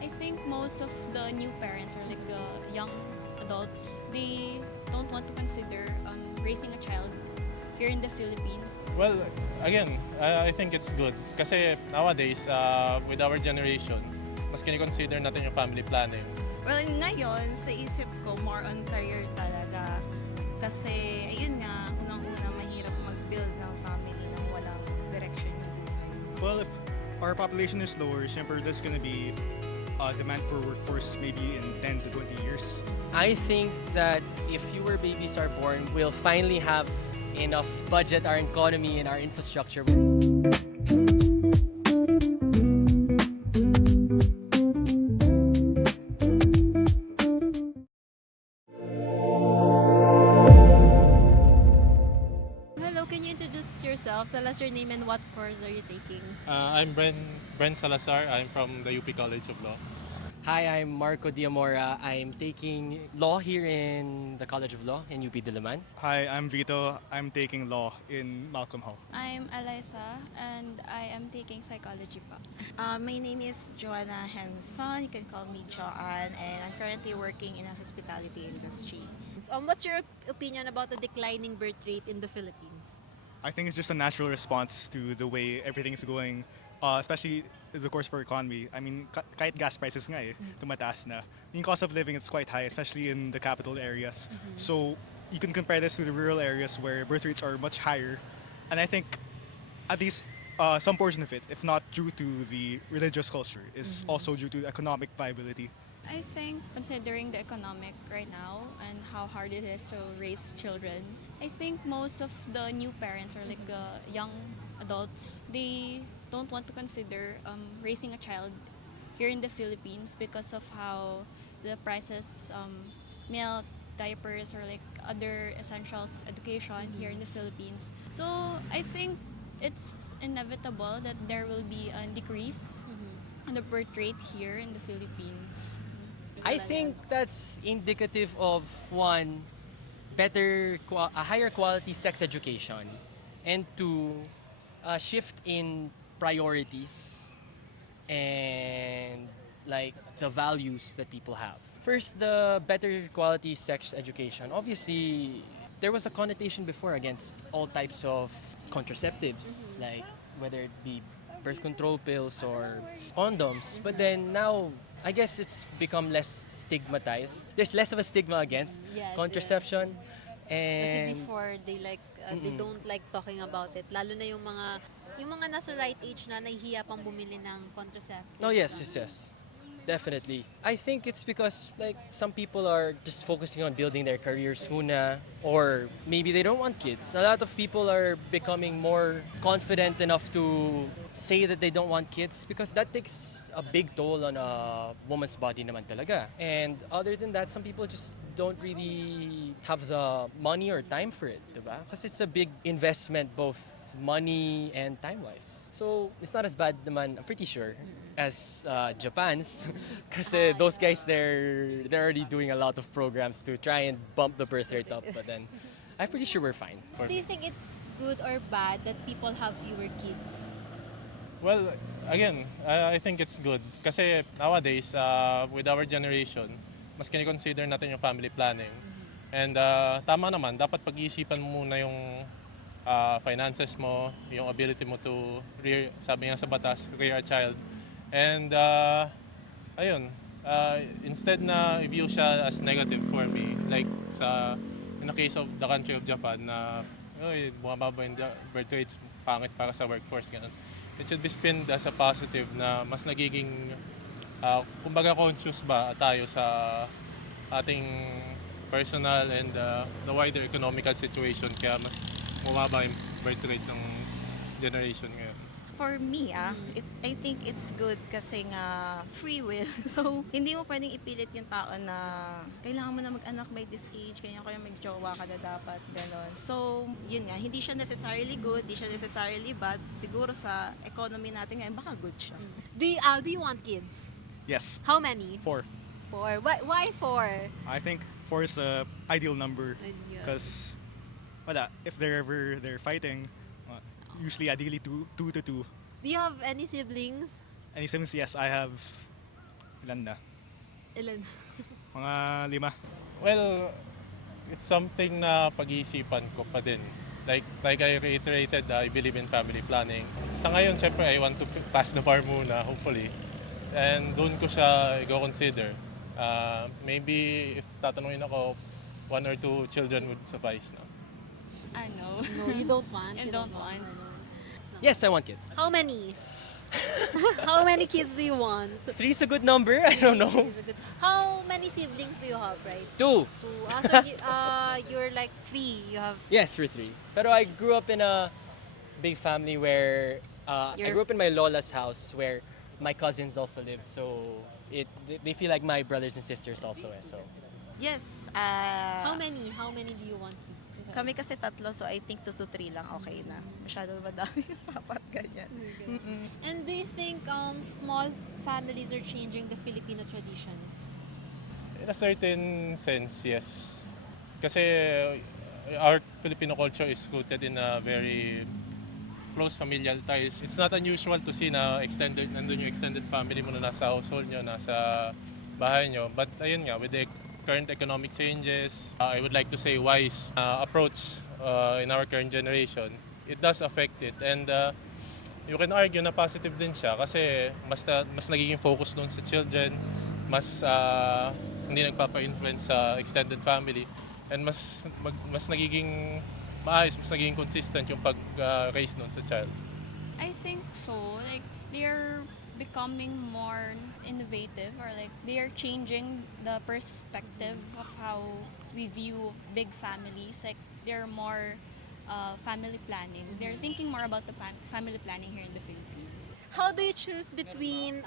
I think most of the new parents or like young adults, they don't want to consider raising a child here in the Philippines. Well, again, I think it's good. Kasi nowadays, with our generation, mas kinikonsider natin yung family planning. Well, ngayon, sa isip ko, more on career talaga. Kasi, ayun nga, unang-una, mahirap mag-build ng family nang walang direction ng buhay. Well, if our population is lower, syempre there's gonna be demand for workforce maybe in 10 to 20 years. I think that if fewer babies are born, we'll finally have enough budget, our economy, and our infrastructure. Hello, can you introduce yourself? Tell us your name and what course are you taking? I'm Brent Salazar. I'm from the UP College of Law. Hi, I'm Marco Diamora. I'm taking law here in the College of Law in UP Diliman. Hi, I'm Vito. I'm taking law in Malcolm Hall. I'm Eliza and I am taking psychology pa. My name is Joanna Henson. You can call me Joanne, and I'm currently working in a hospitality industry. What's your opinion about the declining birth rate in the Philippines? I think it's just a natural response to the way everything is going, especially the course for economy. I mean, kahit gas prices nga tumataas na. Yung cost of living is quite high, especially in the capital areas. So you can compare this to the rural areas where birth rates are much higher. And I think at least some portion of it, if not due to the religious culture, is also due to economic viability. I think considering the economic right now and how hard it is to raise children, I think most of the new parents or like young adults, they don't want to consider raising a child here in the Philippines because of how the prices, milk, diapers, or like other essentials education here in the Philippines. So I think it's inevitable that there will be a decrease on the birth rate here in the Philippines. I think that's indicative of one, a higher quality sex education, and two, a shift in priorities and like the values that people have. First, the better quality sex education. Obviously, there was a connotation before against all types of contraceptives, like whether it be birth control pills or condoms. But then now, I guess it's become less stigmatized. There's less of a stigma against Yes, contraception. Kasi And before they don't like talking about it. Lalo na yung mga nasa right age na nahihiya pang bumili ng contraceptives. oh yes, yes, yes. Definitely. I think it's because like some people are just focusing on building their careers muna, or maybe they don't want kids. A lot of people are becoming more confident enough to say that they don't want kids because that takes a big toll on a woman's body naman talaga. And other than that, some people just don't really have the money or time for it, diba? Because it's a big investment, both money and time-wise. So it's not as bad naman, I'm pretty sure, as Japan's. Kasi those guys, they're already doing a lot of programs to try and bump the birth rate up. But then, I'm pretty sure we're fine. Do you think it's good or bad that people have fewer kids? Well, again, I think it's good. Kasi nowadays, with our generation, mas kinikonsider natin yung family planning. And tama naman, dapat pag-iisipan mo muna yung finances mo, yung ability mo to rear, sabi nga sa batas, rear a child. And ayun, instead na i-view siya as negative for me, like in the case of the country of Japan na bumababa yung birth rates, pangit para sa workforce, ganun. It should be spinned as a positive na mas nagiging, kumbaga conscious ba tayo sa ating personal and the wider economical situation kaya mas bumaba yung birth rate ng generation ngayon. For me, I think it's good kasi nga free will. So, hindi mo pwedeng ipilit yung tao na kailangan mo na mag-anak by this age, kaya mag-jowa ka na dapat, gano'n. So, yun nga, hindi siya necessarily good, hindi siya necessarily bad. Siguro sa economy natin ngayon, baka good siya. Do you want kids? Yes, How many? 4. Four. Why four? I think 4 is a ideal number Ideal. because if they're fighting, usually ideally 2 to 2. Do you have any siblings? Any siblings? Yes, I have Ilan na? Ilan? Mga 5. Well, it's something na pag-iisipan ko pa din. Like I reiterated, I believe in family planning. Sa ngayon, syempre, I want to pass the bar muna, hopefully. And doon ko siya i-consider. Maybe if tatanungin ako, 1 or 2 children would suffice na. No. No, you don't want. I You don't want. Yes, I want kids. How many? How many kids do you want? 3's a good number. I don't know. How many siblings do you have, right? 2. Two. So you're like 3. You have. Yes, we're 3. Pero I grew up in a big family where I Your- grew up in my lola's house where my cousins also live. So they feel like my brothers and sisters also. So Yes. How many? How many do you want kids? Kami kasi 3, so I think 2 to 3 lang okay na. Masyado madami yung apat ganyan. And do you think small families are changing the Filipino traditions? In a certain sense, yes. Kasi our Filipino culture is rooted in a very close familial ties. It's not unusual to see na nandun yung extended family mo na nasa household nyo, nasa bahay nyo. But ayun nga, with the current economic changes, I would like to say wise approach in our current generation, it does affect it. And you can argue na positive din siya kasi mas nagiging focus doon sa children, mas hindi nagpapa-influence sa extended family, and mas nagiging maayos, mas nagiging consistent yung pag-raise nun sa child. I think so. Like, they're becoming more innovative, or like they are changing the perspective of how we view big families. Like, they're more family planning. They're thinking more about the family planning here in the Philippines. How do you choose between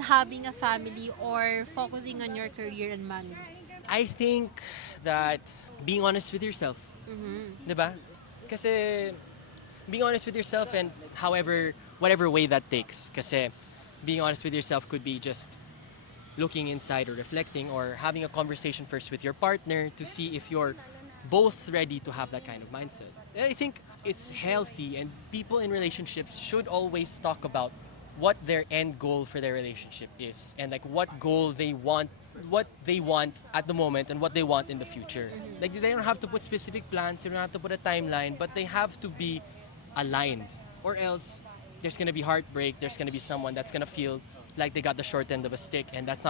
having a family or focusing on your career and money? I think that being honest with yourself. Diba? Kasi being honest with yourself, and whatever way that takes. Kasi being honest with yourself could be just looking inside or reflecting or having a conversation first with your partner to see if you're both ready to have that kind of mindset. I think it's healthy, and people in relationships should always talk about what their end goal for their relationship is, and like what they want at the moment and what they want in the future. Like, they don't have to put specific plans, they don't have to put a timeline, but they have to be aligned, or else there's gonna be heartbreak, there's gonna be someone that's gonna feel like they got the short end of a stick, and that's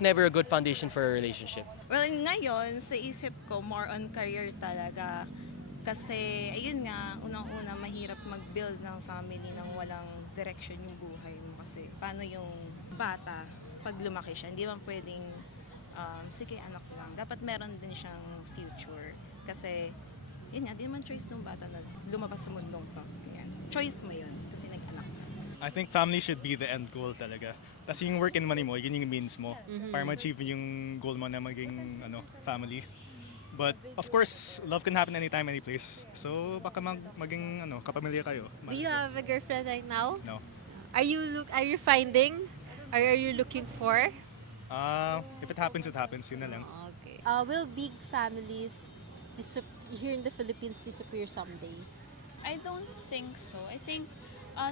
never a good foundation for a relationship. Well, ngayon, sa isip ko, more on career talaga. Kasi, ayun nga, unang-una, mahirap mag-build ng family nang walang direction yung buhay mo. Kasi, paano yung bata, pag lumaki siya, hindi man pwedeng, sige, anak lang. Dapat meron din siyang future. Kasi, yun nga, di naman choice ng bata na lumabas sa mundong to. Yan. Choice mo yun, kasi nag-anak ka. I think family should be the end goal talaga. Tapos yung work and money mo, yun yung means mo para ma-achieve yung goal mo na maging family. But of course, love can happen anytime, any place. So baka maging kapamilya kayo. Do you have a girlfriend right now? No. Are you finding? Or are you looking for? If it happens, it happens. Yun na lang. Okay. Will big families here in the Philippines disappear someday? I don't think so. I think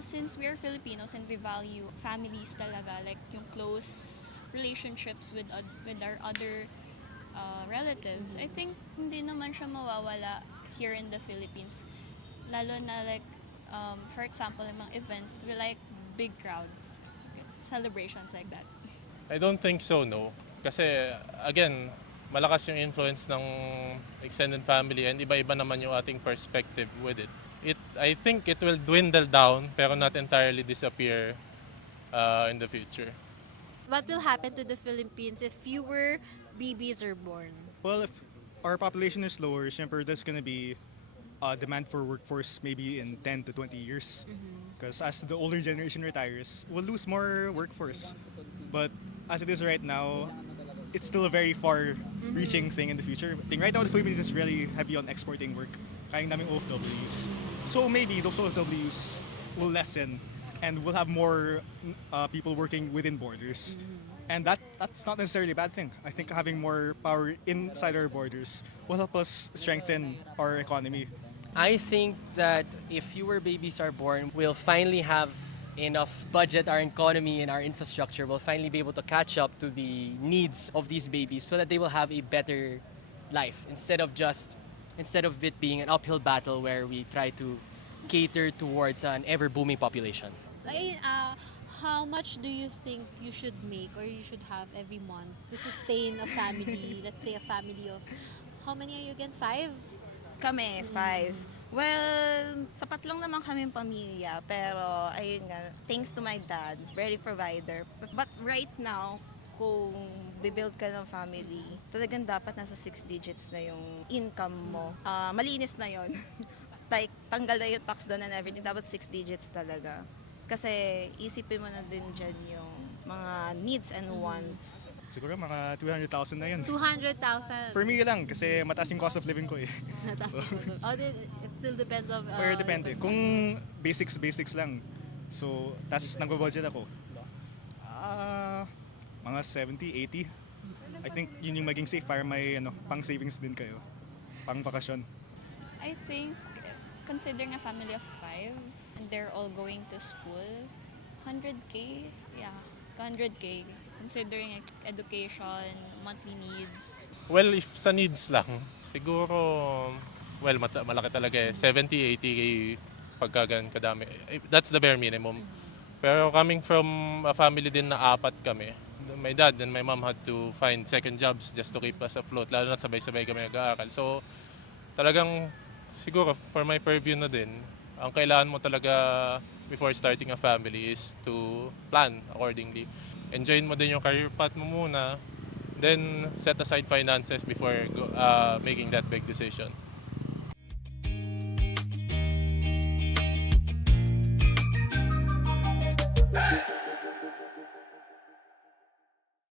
since we're Filipinos and we value families talaga, like yung close relationships with our other relatives, I think hindi naman siya mawawala here in the Philippines. Lalo na like, for example, yung mga events, we like big crowds, celebrations like that. I don't think so, no. Kasi, again, malakas yung influence ng extended family, and iba-iba naman yung ating perspective with it. I think it will dwindle down, pero not entirely disappear in the future. What will happen to the Philippines if fewer babies are born? Well, if our population is lower, syempre there's gonna be demand for workforce maybe in 10 to 20 years. Because as the older generation retires, we'll lose more workforce. But as it is right now, it's still a very far-reaching thing in the future. I think right now the Philippines is really heavy on exporting work. Kaya naming OFWs. So maybe those OFWs will lessen, and we'll have more people working within borders. And that's not necessarily a bad thing. I think having more power inside our borders will help us strengthen our economy. I think that if fewer babies are born, we'll finally have enough budget, our economy, and our infrastructure will finally be able to catch up to the needs of these babies so that they will have a better life instead of it being an uphill battle where we try to cater towards an ever booming population. Like, how much do you think you should make or you should have every month to sustain a family? Let's say a family of, how many are you again? Five? Kami, 5. Well, sapat lang naman kaming pamilya. Pero, ayun nga, thanks to my dad, very provider. But right now, kung bibuild ka ng family, talagang dapat nasa 6 digits na yung income mo. Malinis na yon. Like, tanggal na yung tax doon and everything. Dapat 6 digits talaga. Kasi, isipin mo na din dyan yung mga needs and wants. Siguro mga 200,000 na yun. 200,000. For me lang, kasi mataas yung cost of living ko eh. It still depends of Pero depende. Kung basics lang. So, tas nag-budget ako. Mga 70, 80. I think yun yung maging safe para may pang savings din kayo. Pang bakasyon. I think considering a family of 5 and they're all going to school, 100K, yeah, 100K. Considering education, monthly needs. Well, if sa needs lang, siguro, well, malaki talaga eh. 70, 80K pagka ganun kadami. That's the bare minimum. Pero coming from a family din na 4 kami, my dad and my mom had to find second jobs just to keep us afloat, lalo na sabay-sabay kami nag-aaral. So, talagang siguro for my purview na din, ang kailangan mo talaga before starting a family is to plan accordingly. Enjoyin mo din yung career path mo muna, then set aside finances before making that big decision.